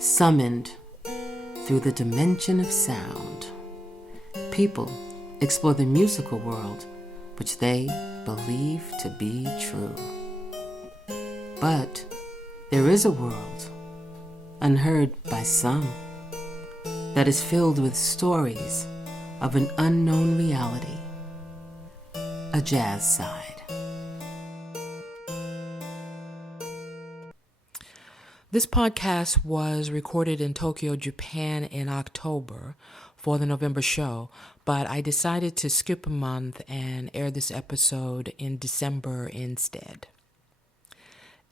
Summoned through the dimension of sound, people explore the musical world which they believe to be true. But there is a world, unheard by some, that is filled with stories of an unknown reality, a jazz side. This podcast was recorded in Tokyo, Japan in October for the November show, but I decided to skip a month and air this episode in December instead.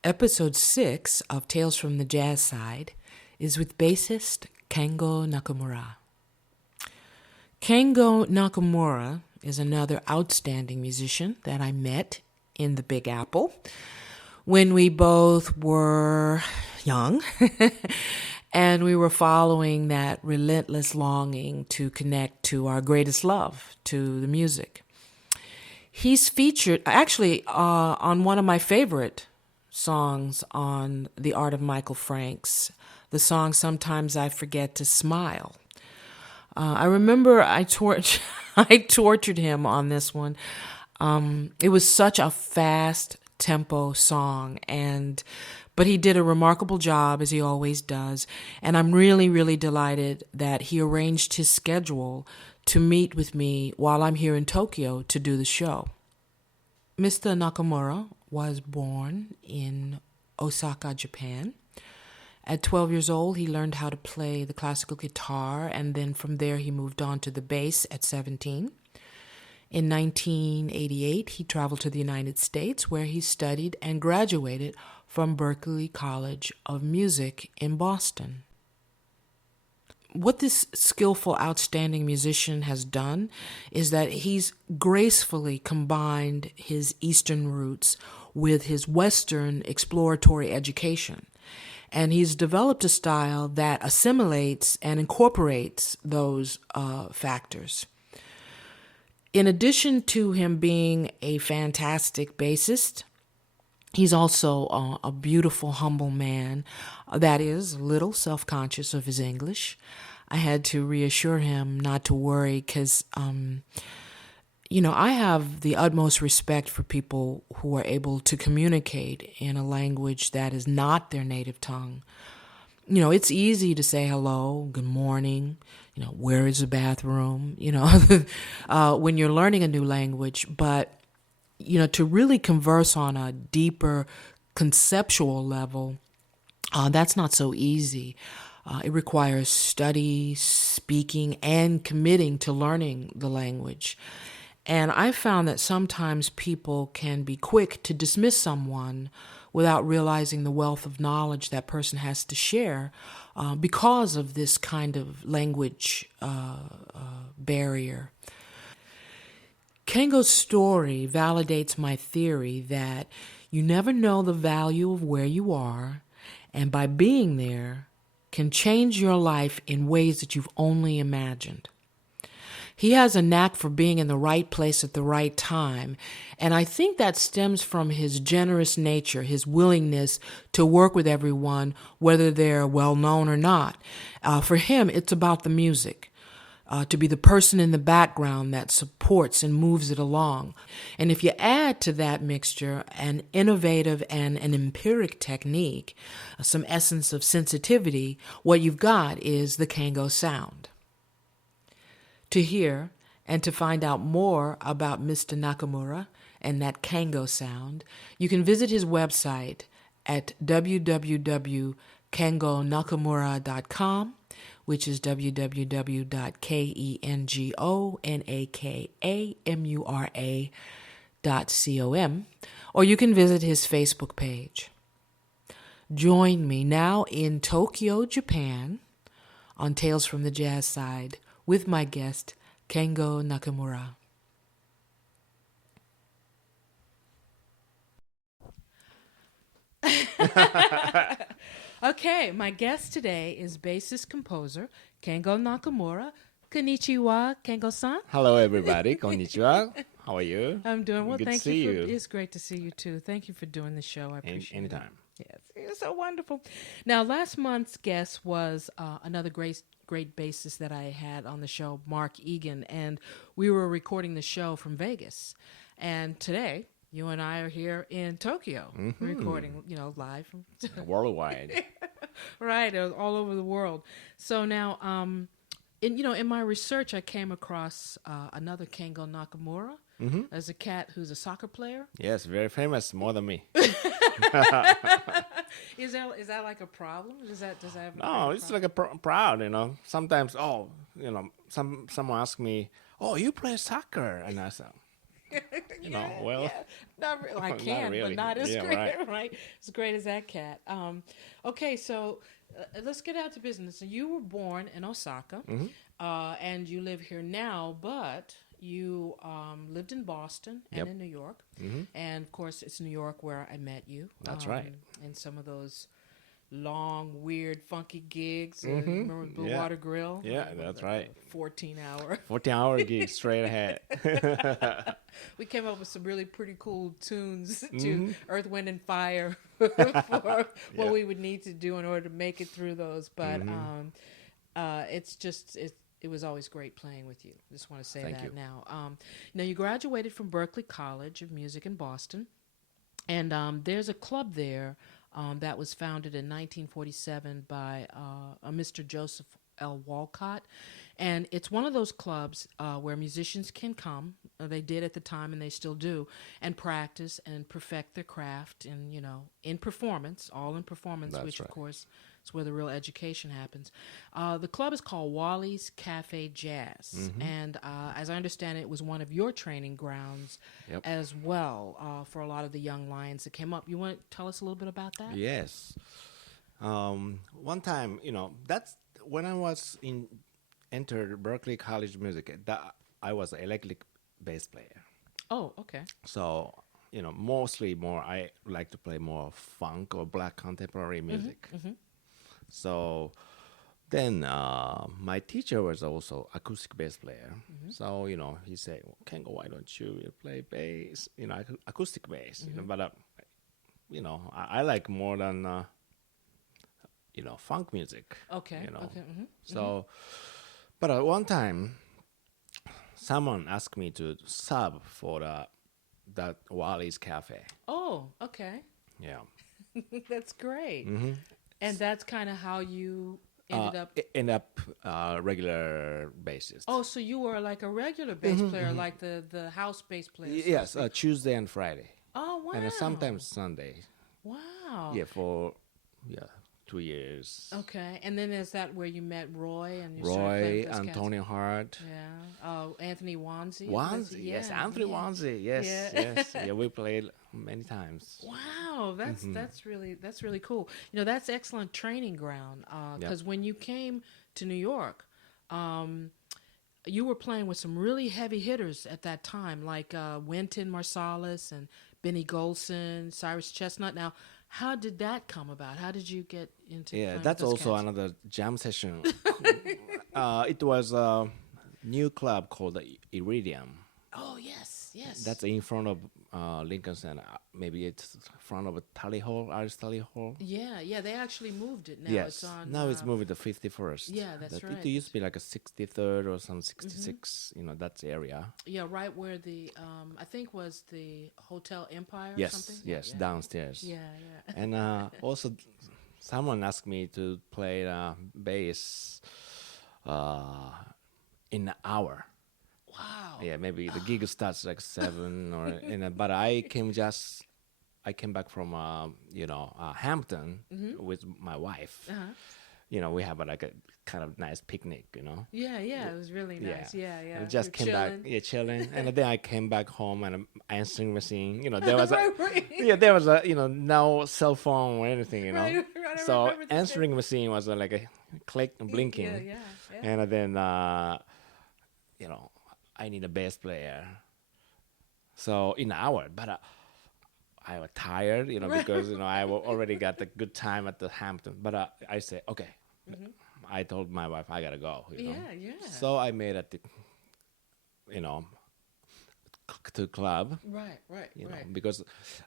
Episode 6 of Tales from the Jazz Side is with bassist Kengo Nakamura. Kengo Nakamura is another outstanding musician that I met in the Big Apple when we both were young and we were following that relentless longing to connect to our greatest love, to the music. He's featured actually on one of my favorite songs on The Art of Michael Frank's, the song Sometimes I Forget to Smile. I remember I tortured him on this one. It was such a fast tempo song, but he did a remarkable job, as he always does, and I'm really, really delighted that he arranged his schedule to meet with me while I'm here in Tokyo to do the show. Mr. Nakamura was born in Osaka, Japan. At 12 years old, he learned how to play the classical guitar, and then from there he moved on to the bass at 17. In 1988, he traveled to the United States, where he studied and graduated from Berklee College of Music in Boston. What this skillful, outstanding musician has done is that he's gracefully combined his Eastern roots with his Western exploratory education. And he's developed a style that assimilates and incorporates those factors. In addition to him being a fantastic bassist, he's also a beautiful, humble man that is a little self-conscious of his English. I had to reassure him not to worry because, I have the utmost respect for people who are able to communicate in a language that is not their native tongue. It's easy to say hello, good morning, where is the bathroom, when you're learning a new language. But, to really converse on a deeper conceptual level, that's not so easy. It requires study, speaking, and committing to learning the language. And I found that sometimes people can be quick to dismiss someone without realizing the wealth of knowledge that person has to share because of this kind of language barrier. Kengo's story validates my theory that you never know the value of where you are, and by being there can change your life in ways that you've only imagined. He has a knack for being in the right place at the right time, and I think that stems from his generous nature, his willingness to work with everyone, whether they're well-known or not. For him, it's about the music, to be the person in the background that supports and moves it along. And if you add to that mixture an innovative and an empiric technique, some essence of sensitivity, what you've got is the Kengo sound. To hear and to find out more about Mr. Nakamura and that Kengo sound, you can visit his website at www.kengonakamura.com, which is www.kengonakamura.com, or you can visit his Facebook page. Join me now in Tokyo, Japan, on Tales from the Jazz Side, with my guest, Kengo Nakamura. Okay, my guest today is bassist-composer Kengo Nakamura. Konnichiwa, Kengo-san. Hello, everybody. Konnichiwa. How are you? I'm doing well. Good Thank to see you. you. It's great to see you, too. Thank you for doing the show. I appreciate Anytime. it. Yes. It's so wonderful. Now, last month's guest was another great bassist that I had on the show, Mark Egan, and we were recording the show from Vegas. And today, you and I are here in Tokyo, recording, live from Worldwide. right, all over the world. So now, in my research, I came across another Kengo Nakamura as a cat who's a soccer player. Yes, very famous, more than me. Is that like a problem? Does that have a No, it's like a proud, Sometimes, someone asks me, "Oh, you play soccer?" And I say, not really. I not can, really. but not as Yeah, great, right. right? As great as that cat. Okay, so let's get out to business. So you were born in Osaka, and you live here now, but you lived in Boston and Yep. in New York, and of course, it's New York where I met you. That's right. And some of those long, weird, funky gigs. Remember Blue Yeah. Water Grill? Yeah, What that's was that, right. 14-hour. 14-hour gig straight ahead. We came up with some really pretty cool tunes to Earth, Wind, and Fire for what we would need to do in order to make it through those. But it was always great playing with you. Just want to say Thank that you. now. Now, you graduated from Berklee College of Music in Boston, and there's a club there that was founded in 1947 by a Mr. Joseph L. Walcott. And it's one of those clubs where musicians can come, they did at the time and they still do, and practice and perfect their craft and, in performance, all in performance, That's which, right. of course, is where the real education happens. The club is called Wally's Cafe Jazz. And as I understand it, it was one of your training grounds Yep. as well for a lot of the young lions that came up. You want to tell us a little bit about that? Yes. One time, that's when I was entered Berklee College of Music. I was an electric bass player. Oh, okay. So, mostly more, I like to play more funk or black contemporary music. So then my teacher was also acoustic bass player. So, he said, well, Kengo, why don't you play bass, acoustic bass? But, I like more than, funk music. Okay. Okay. So, but at one time, someone asked me to sub for that Wally's Cafe. Oh, okay. Yeah. That's great. And that's kind of how you ended up. End up regular bassist. Oh, so you were like a regular bass player, like the house bass player. so to Yes, speak. Tuesday and Friday. Oh, wow. And sometimes Sunday. Wow. Yeah, for 2 years. Okay. And then is that where you met Roy and you started playing Roy, with those cats? Antonio Hart. Yeah. Oh, Anthony Wanzi. Wanzi, yes, Anthony Wanzi, yes, Yeah. yes. Yeah, we played many times. Wow, that's really cool. That's excellent training ground because when you came to New York, you were playing with some really heavy hitters at that time, like Wynton Marsalis and Benny Golson, Cyrus Chestnut. Now, how did that come about? How did you get into? Yeah, playing that's with those also cats? another jam session. It was a new club called the Iridium. Oh yes. That's in front of Lincoln Center. Maybe it's in front of Tully Hall, Irish Tully Hall. Yeah. They actually moved it now. Yes. It's on. Now it's moved to 51st. yeah, that's right. It used to be like a 63rd or some 66, that's area. Yeah, right where the I think was the Hotel Empire or Yes, something. yes, Yeah. downstairs. Yeah. And also, someone asked me to play bass in an hour. Wow. Yeah, maybe the gig starts like 7 but I came back from Hampton with my wife. We have like a kind of nice picnic. Yeah, it was really nice. Yeah. And I just You're came back, chilling. chilling, and then I came back home and I'm answering machine. There was Right. there was no cell phone or anything. Right, I So remember this answering machine was like a click and blinking. Yeah. And then, I need a bass player. So in an hour, but I was tired, because, I already got the good time at the Hampton. But I said, okay. I told my wife, I got to go, Yeah. So I made a, to club, Right, right, you know, right. because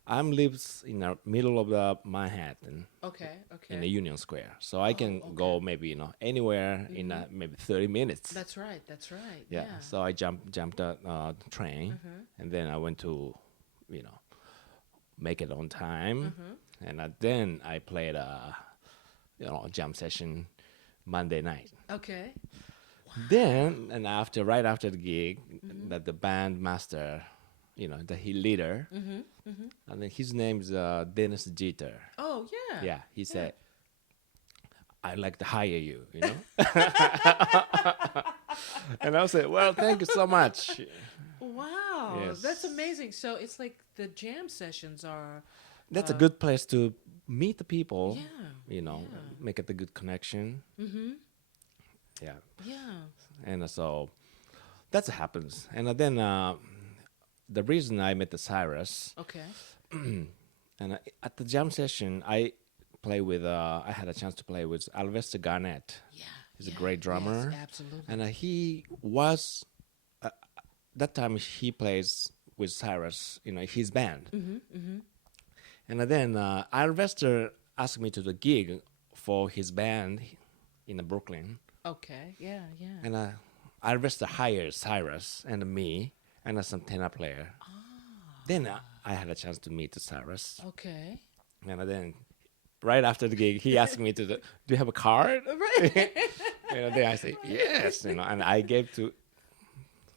I'm lives in the middle of the Manhattan Okay, in the okay. Union Square, so I can Okay. go maybe anywhere in maybe 30 minutes. That's right, that's right. Yeah, Yeah. so I jumped the train, and then I went to, you know, make it on time, and then I played a jam session Monday night. Okay. Then and after, right after the gig, that the band master, the leader, and then his name is Dennis Jeter. Oh, yeah. Yeah, he said, "I'd like to hire you," and I said, "Well, thank you so much." Wow, that's Yes, amazing. So it's like the jam sessions are, that's a good place to meet the people. yeah, yeah, Make it a good connection. Yeah, yeah. and so that happens. And then the reason I met the Cyrus, Okay. and at the jam session, I had a chance to play with Alvester Garnett. Yeah. He's yeah, a great drummer, Yes, absolutely. and he was that time he plays with Cyrus, his band. And then Alvester asked me to the gig for his band in Brooklyn. Okay. Yeah, yeah. And Alvester hired Cyrus and me and some tenor player. Then I had a chance to meet Cyrus. Okay. And then right after the gig, he asked me do you have a card? Right. And then I say, yes. And I gave to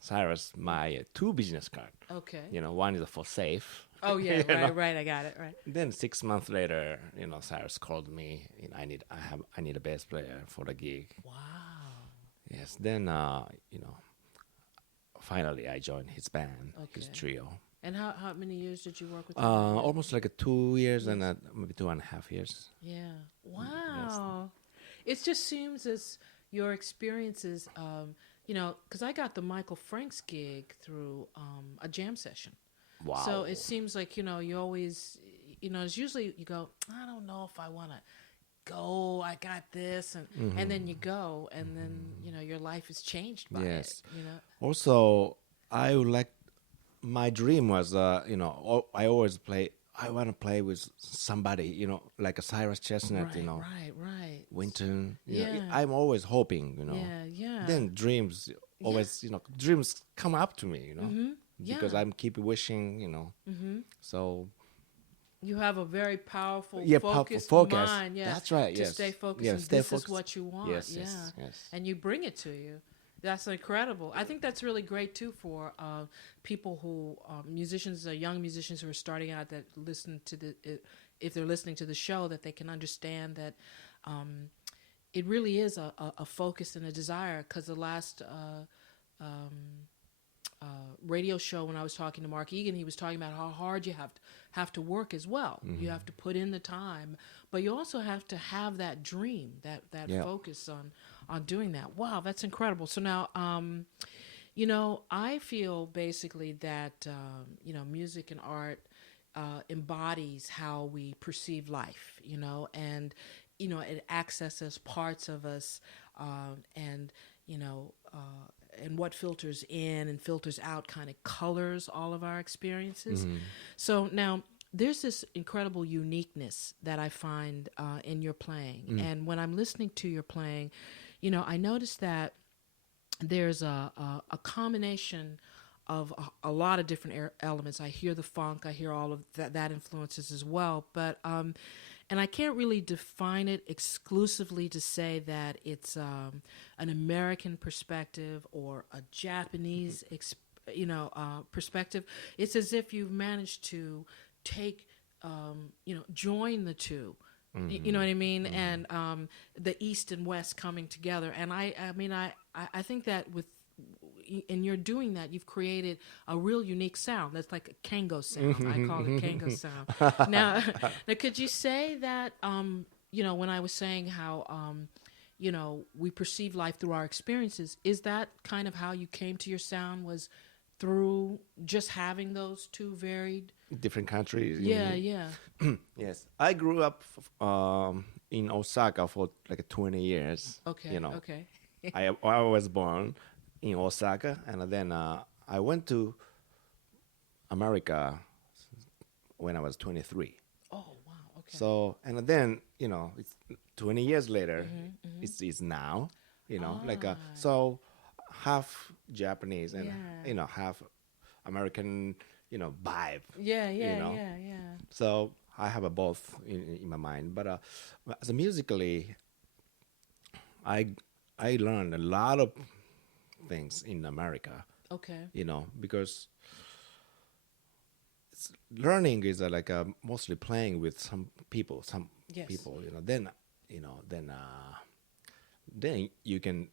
Cyrus my 2 business card. Okay. One is for safe. Oh yeah, You know? right. I got it. Right. Then 6 months later, Cyrus called me. I need a bass player for the gig. Wow. Yes. Then finally I joined his band, his Okay. trio. And how many years did you work with him? Almost like 2 years and maybe 2.5 years. Yeah. Wow. It just seems as your experiences, because I got the Michael Franks gig through a jam session. Wow. So it seems like, you always, it's usually you go, I don't know if I want to go, I got this. And then you go, and then, your life is changed by Yes. it, Also, I would like, my dream was, I always I want to play with somebody, like a Cyrus Chestnut, Right. Winton. Yeah. I'm always hoping, Yeah. Then dreams always, dreams come up to me, because Yeah. I'm keep wishing, So You have a very powerful, powerful focused focus. mind. Yeah, That's right. to Yes. stay focused, Yeah, and stay this focused. is what you want. Yes, yeah, yes. and you bring it to you. That's incredible. I think that's really great too for people who musicians, young musicians who are starting out that listen to if they're listening to the show, that they can understand that it really is a focus and a desire. Because the last radio show, when I was talking to Mark Egan, he was talking about how hard you have to work as well. You have to put in the time, but you also have to have that dream, that focus on doing that. Wow, that's incredible. So now, I feel basically that music and art embodies how we perceive life. And it accesses parts of us, and and what filters in and filters out kind of colors all of our experiences. So now there's this incredible uniqueness that I find in your playing. And when I'm listening to your playing, I notice that there's a combination of a lot of different elements. I hear the funk, I hear all of that influences as well. But and I can't really define it exclusively to say that it's an American perspective or a Japanese, perspective. It's as if you've managed to take, join the two. You know what I mean? And the East and West coming together. And I think that and you're doing that, you've created a real unique sound. That's like a Kengo sound. I call it Kengo sound. Now, could you say that, when I was saying how, we perceive life through our experiences, is that kind of how you came to your sound, was through just having those two varied? Different countries. Yeah, yeah. Yes. I grew up in Osaka for like 20 years. Okay, okay. I was born in Osaka, and then I went to America when I was 23. Oh, wow. Okay. So, and then, it's 20 years later, it's now, so half Japanese and, Yeah. half American, vibe, Yeah, you yeah, know. yeah, yeah. So I have a both in my mind. But as musically, I I learned a lot of things in America, Okay. because learning is mostly playing with some Yes. people, you know, then then you can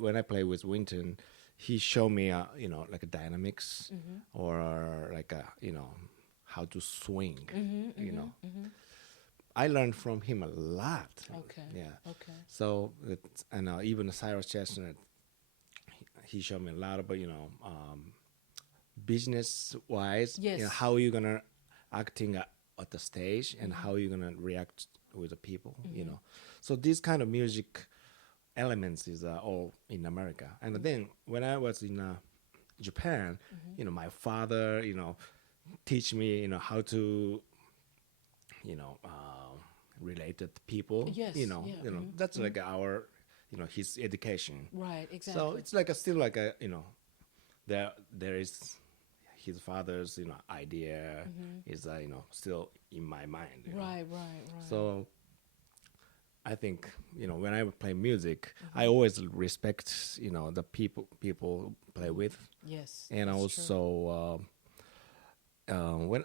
when I play with Winton, he showed me like a dynamics or like a how to swing, you know. I learned from him a lot. Okay. Yeah. Okay. So and even Cyrus Chestnut, he showed me a lot about business wise, Yes. how you're gonna acting at the stage and how you're gonna react with the people, So these kind of music elements is all in America. And then when I was in Japan, my father, teach me, how to, relate to people, Yes. Yeah. that's like our, his education. Right. So Exactly. it's like still like a, there is his father's, idea is, still in my mind. Right. Right. Right. So I think, when I play music, I always respect, the people play with. Yes. And That's true. also, when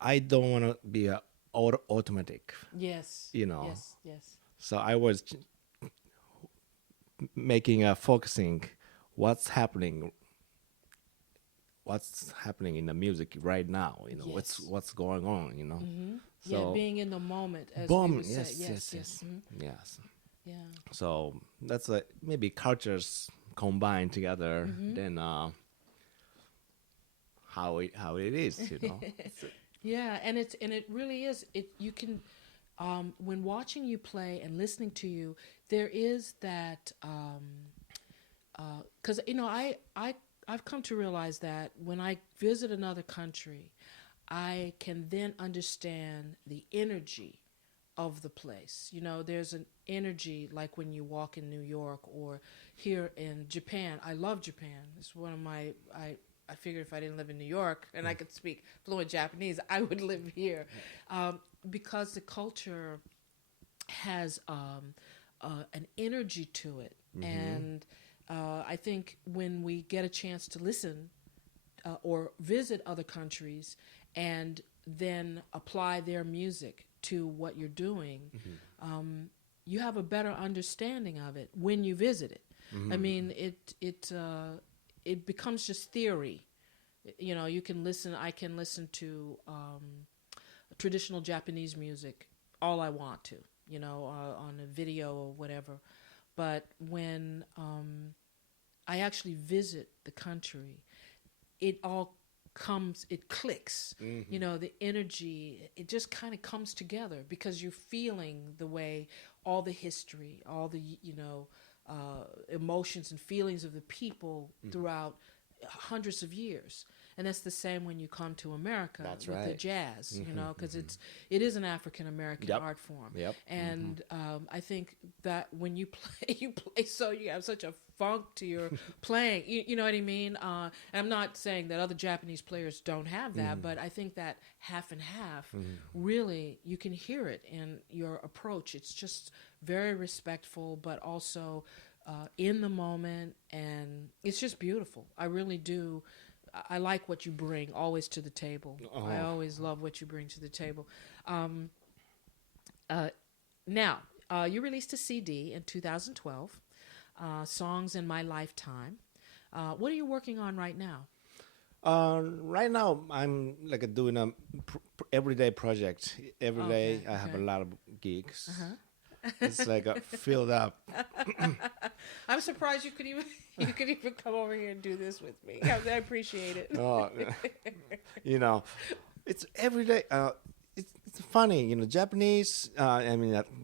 I don't want to be automatic, Yes. you know. Yes. Yes. So I was making focusing what's happening in the music right now, Yes. what's going on, Yeah. So Being in the moment, as we boom, would say. yes, Yes. yes, Yes. yes, yes. Yeah. So that's maybe cultures combined together, then how it is. Yeah, and it really is. You can when watching you play and listening to you, there is that because I've come to realize that when I visit another country, I can then understand the energy of the place. There's an energy like when you walk in New York or here in Japan. I love Japan. It's one of my I figured if I didn't live in New York and I could speak fluent Japanese, I would live here, because the culture has an energy to it, and I think when we get a chance to listen or visit other countries and then apply their music to what you're doing, you have a better understanding of it when you visit it. I mean, it becomes just theory. You can listen. I can listen to traditional Japanese music all I want to, on a video or whatever. But when I actually visit the country, it all it clicks. The energy, it just kind of comes together because you're feeling the way all the history, all the, emotions and feelings of the people throughout hundreds of years. And that's the same when you come to America. That's with the right. jazz, because it is an African American Yep. art form. Yep. And I think that when you play, so you have such a funk to your playing. You know what I mean? And I'm not saying that other Japanese players don't have that, but I think that half and half, really, you can hear it in your approach. It's just very respectful, but also in the moment, and it's just beautiful. I really do. I like what you bring always to the table. I always love what you bring to the table. Now, you released a CD in 2012, Songs in My Lifetime. What are you working on right now? Right now, I'm like doing a everyday project. Every day, I have a lot of gigs. It's like filled up. I'm surprised you could even come over here and do this with me. I appreciate it. It's every day. It's funny, Japanese.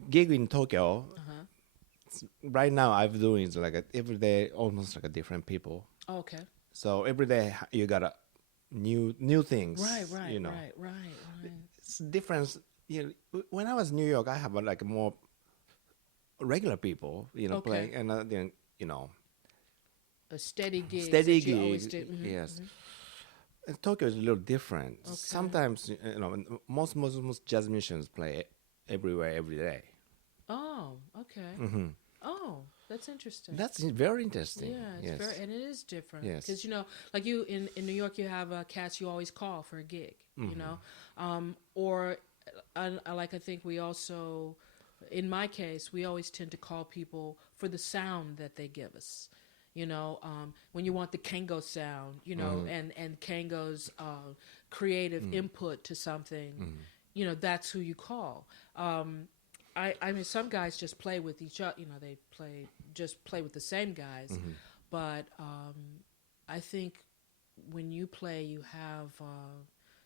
Gig in Tokyo. Right now, I'm doing like every day, almost like a different people. Okay. So every day you gotta new things. Right, right, You know, right, right, right. it's difference. You know, when I was in New York, I have like more regular people, Okay. playing, and then A steady gigs steady that you always gig. did. Yes, and Tokyo is a little different. Okay. Sometimes most jazz musicians play everywhere every day. Oh, okay. Hmm. Oh, that's interesting. That's very interesting. Yeah, it's Yes. very, and it is different. Yes. Because, like you in New York, you have cats you always call for a gig, or like I think we also, in my case, we always tend to call people for the sound that they give us. When you want the Kengo sound, and Kengo's creative input to something, that's who you call. I mean, some guys just play with each other. They play with the same guys. But I think when you play,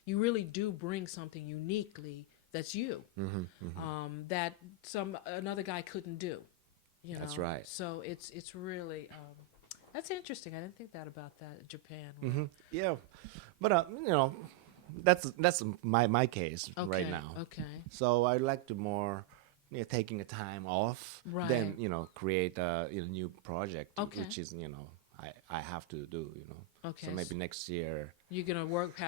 you really do bring something uniquely that's you, that another guy couldn't do. That's right. So it's really that's interesting. I didn't think about that in Japan. Yeah, but that's my case right now. Okay. So I like to more taking a time off, Right. then create a new project, Okay. which is I have to do. Okay. So maybe next year. You're gonna work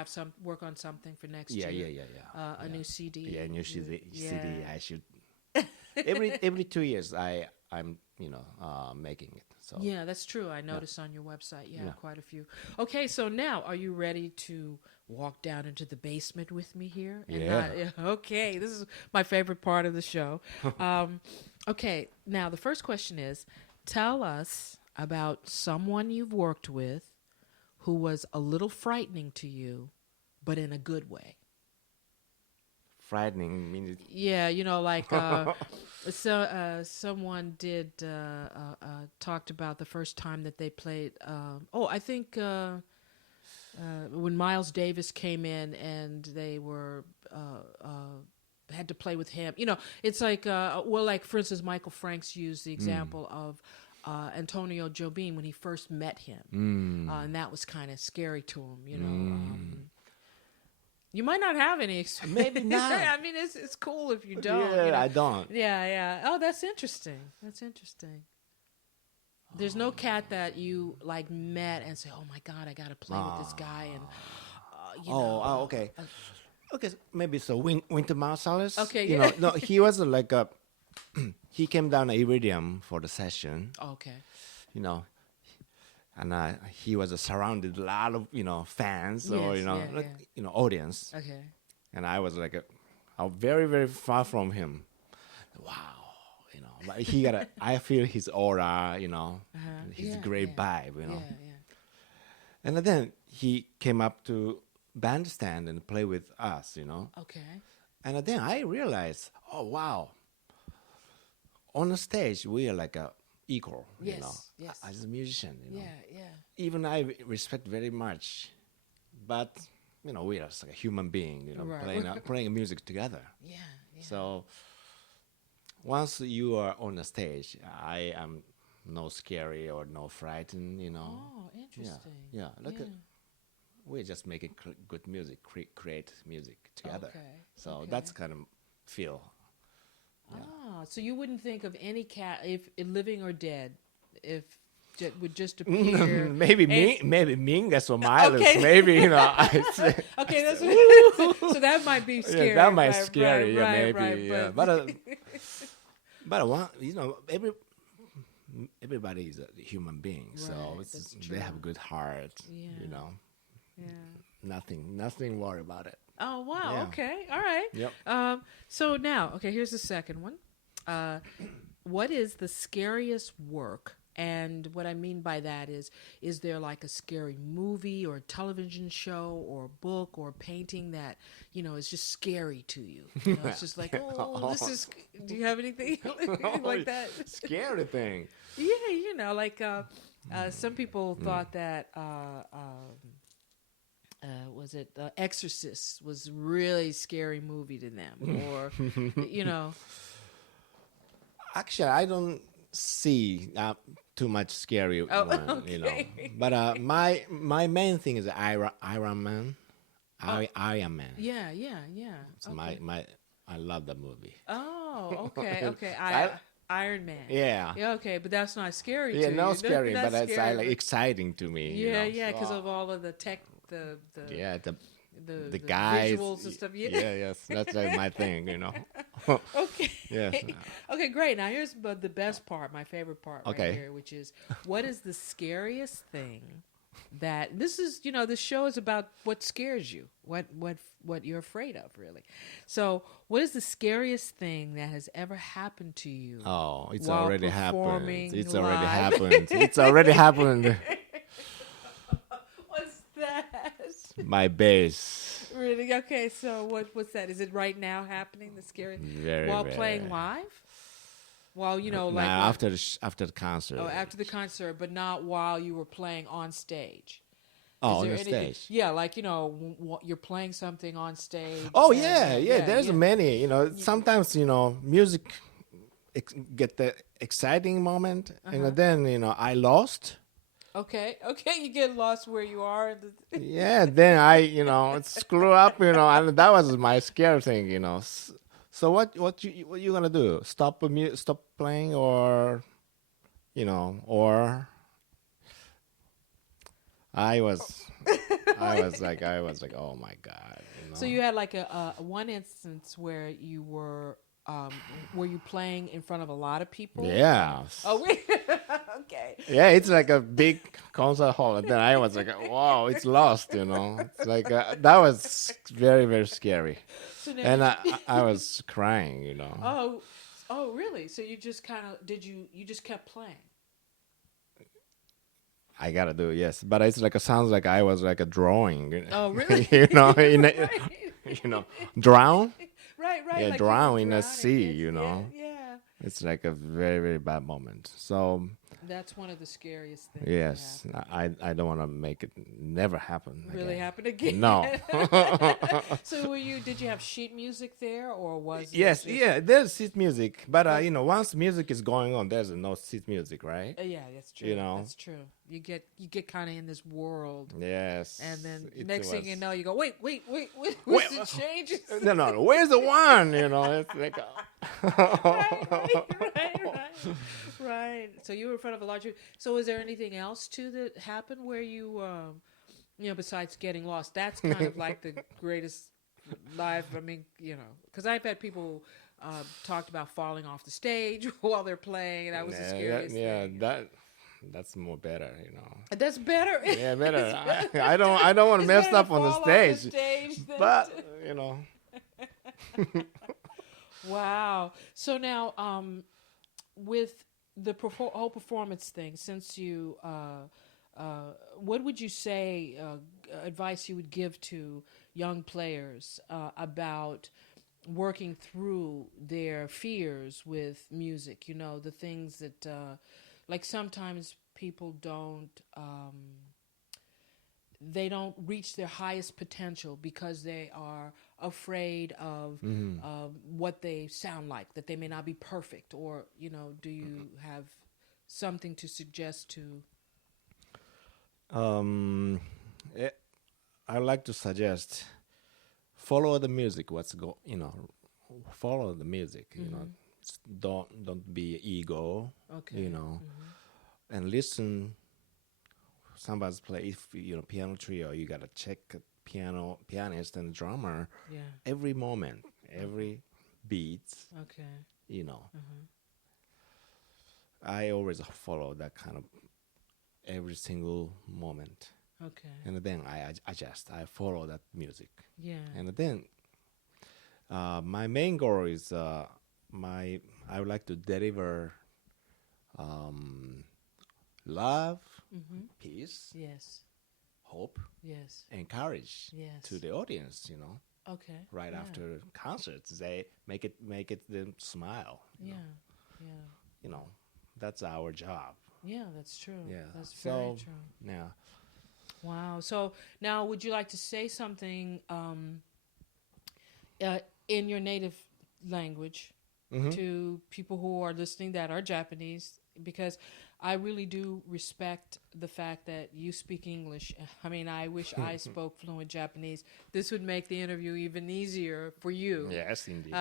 on something for next year. Yeah. A new CD. Yeah, new CD. Yeah. CD. I should every 2 years I'm making it. So Yeah, that's true. I noticed on your website, Yeah. quite a few. Okay, so now are you ready to walk down into the basement with me here? Yeah. Okay, this is my favorite part of the show. Okay, now the first question is, tell us about someone you've worked with who was a little frightening to you, but in a good way. frightening means Yeah, like someone did talked about the first time that they played. I think when Miles Davis came in and they were had to play with him. It's like like for instance, Michael Franks used the example of Antonio Jobim when he first met him, and that was kind of scary to him. You might not have any experience. Maybe not. I mean, it's cool if you don't. Yeah, I don't. Yeah. Oh, that's interesting. There's no cat that you like met and say, "Oh my God, I got to play with this guy." And okay. Okay, maybe so. Winter Marsalis. Okay, No, he was like a. He came down to Iridium for the session. Okay. And he was surrounded a lot of fans or Yes, audience. Okay. And I was like very very far from him. Wow, but he got I feel his aura, his great vibe, Yeah. And then he came up to bandstand and play with us, Okay. And then I realized, oh wow, on the stage we are like a equal, Yes. as a musician, Yeah. Even I respect very much, but we are just like a human being, Right. playing music together. Yeah. So once you are on the stage, I am no scary or no frightened, Oh, interesting. Yeah. We're just making good music, create music together. Okay. So Okay. that's kind of feel. So you wouldn't think of any cat, if living or dead, if it would just appear. maybe Mingus or Miles. Okay. Maybe Okay, that's so that might be scary. Yeah, that might right, scary. Right, Maybe. right, Yeah. But one, everybody is a human being, so Right, that's true. they have a good heart. Yeah. Yeah. Nothing worry about it. Oh wow. Yeah. Okay. All right. Yep. So now, okay, here's the second one. What is the scariest work? And what I mean by that is there like a scary movie or television show or book or painting that, is just scary to you? It's just like, oh, this is, do you have anything like that? Scary thing. Yeah, like some people thought that, was it Exorcist was a really scary movie to them, or, Actually, I don't see too much scary Oh, one, okay. But my main thing is Iron Man. Iron Man. Yeah, yeah, yeah. So Okay. I love that movie. Oh, okay, okay. I, Iron Man. yeah. Yeah, okay, but that's not scary Yeah, to no you. scary, Not but it's scary, like but exciting to me, yeah, yeah, because So, of all of the tech, the yeah, the the the guys. visuals and stuff. Yeah. Yeah, yes, that's like my thing. Okay. Yes. Okay, great. Now here's the best part, my favorite part right Okay. here, which is what is the scariest thing that this is, this show is about what scares you, what you're afraid of, really. So, what is the scariest thing that has ever happened to you Oh, it's while already happened. performing It's already live? happened. It's already happened. What's that? My bass. Really? Okay, so what's that? Is it right now happening? The scary Very, while very. playing live? While like Now after the concert. oh, after the concert, but not while you were playing on stage. Oh, Is on there the any? stage. Yeah, like you're playing something on stage. Oh and, yeah. There's yeah. many. Sometimes music get the exciting moment, and then I lost. Okay, okay, you get lost where you are. Yeah, then I screw up, and that was my scare thing. So what you gonna do? Stop playing, or I was I was like, oh my god. So you had like a one instance where you were you playing in front of a lot of people? Yeah. Oh, wait. Okay. Yeah, it's like a big concert hall, and then I was like, wow, it's lost. It's like that was very, very scary, So now and I was crying. oh, oh, really? So you just kind of you just kept playing? I gotta do it, yes, but it's like sounds like I was like a drawing. Oh, really? In a, Right. drown. Right, right. Yeah, Like drown people in the drowning. sea. Yeah, yeah. It's like a very, very bad moment. So That's one of the scariest things. yes, I don't want to make it never happen. Really again. happen again. No. So did you have sheet music there, or was it Yes, just, yeah, there's sheet music, but once music is going on, there's no sheet music, right? yeah, that's true. That's true. You get kind of in this world, Yes. and then it next thing you was- know, you go, wait, Wait, what's the changes? No, where's the one? It's like, Right. So you were in front of a large. So was there anything else too that happened where you, besides getting lost? That's kind of like the greatest live. I mean, because I've had people talked about falling off the stage while they're playing. That was the scariest thing. that's more better. That's better. Yeah, better. It's I don't want to it's mess better up to on the fall off stage, than but Wow. So now, with the whole performance thing, since you, what would you say advice you would give to young players about working through their fears with music? The things that, like sometimes people they don't reach their highest potential because they are afraid of what they sound like, that they may not be perfect, or do you have something to suggest to? I like to suggest follow the music. Follow the music. Don't be ego. Okay. And listen. Somebody's play if piano trio. You gotta check pianist and drummer. Yeah. Every moment, every beat. Okay. I always follow that kind of every single moment, Okay. and then I adjust. I follow that music, Yeah. and then my main goal is I would like to deliver love, peace, Yes. hope, Yes. and courage Yes. to the audience. Okay. Right Yeah. after concerts, they make it them smile. Yeah. Yeah. That's our job. Yeah. That's true. Yeah. That's very So true. yeah. Wow. So now, would you like to say something in your native language to people who are listening that are Japanese, because I really do respect the fact that you speak English. I mean, I wish I spoke fluent Japanese. This would make the interview even easier for you. Yes, indeed.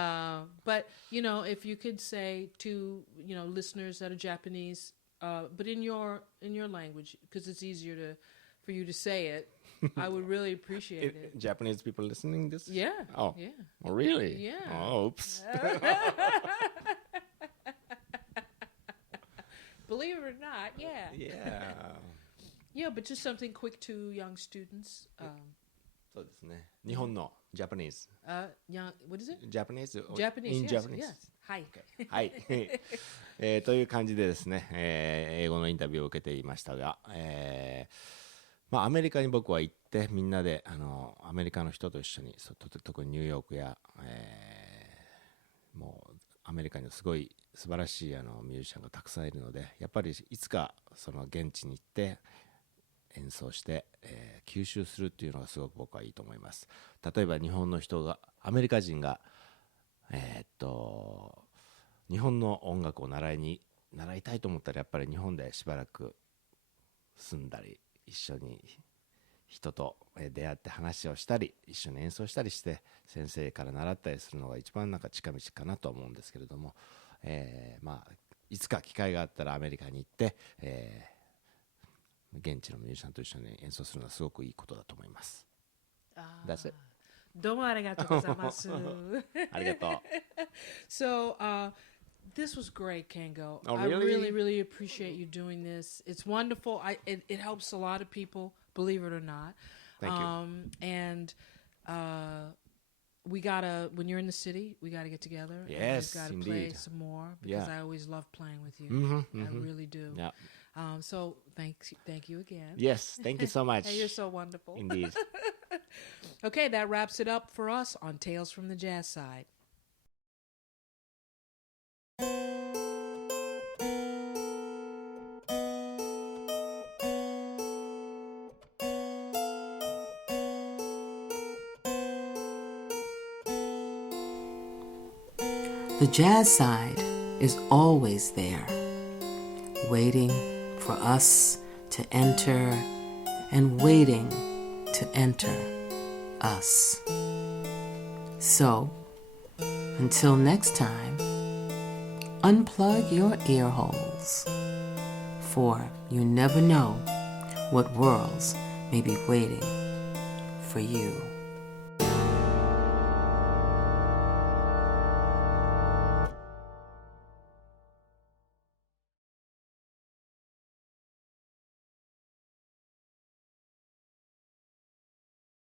But, you know, if you could say to, you know, listeners that are Japanese, but in your language, because it's easier for you to say it, I would really appreciate it. Japanese people listening this? Yeah. Oh. Yeah. Oh, really? Yeah. Oh, oops. Believe it or not, yeah. Yeah. Yeah, but just something quick to young students. そうですね。日本の Japanese. What is it? Japanese? Japanese, In yes, Japanese. yes. はい。はい。という感じでですね、英語のインタビューを受けていましたが、まあ、アメリカに僕は行ってみんなでアメリカの人と一緒に特にニューヨークや、もうアメリカにはすごい素晴らしいミュージシャンがたくさんいるので、やっぱりいつかその現地に行って演奏して、吸収するっていうのがすごく僕はいいと思います。例えば日本の人がアメリカ人が日本の音楽を習いたいと思ったらやっぱり日本でしばらく住んだり一緒に人と出会って話をしたり一緒に演奏したりして先生から習ったりするのが一番なんか近道かなと思うんですけれども、まあいつか機会があったらアメリカに行って、現地のミュージシャンと一緒に演奏するのはすごくいいことだと思います。That's it. どうもありがとうございます。ありがとう。So, this was great, Kengo. Oh, I really? really appreciate you doing this. It's wonderful. It helps a lot of people, believe it or not. Thank you. And we gotta, when you're in the city, we gotta get together. Yes, and we've gotta play indeed. some more because Yeah. I always love playing with you. Mm-hmm, I mm-hmm. really do. Yeah. So thank you again. Yes, thank you so much. Hey, you're so wonderful. Indeed. Okay, that wraps it up for us on Tales from the Jazz Side. The jazz side is always there, waiting for us to enter and waiting to enter us. So, until next time, unplug your ear holes, for you never know what worlds may be waiting for you.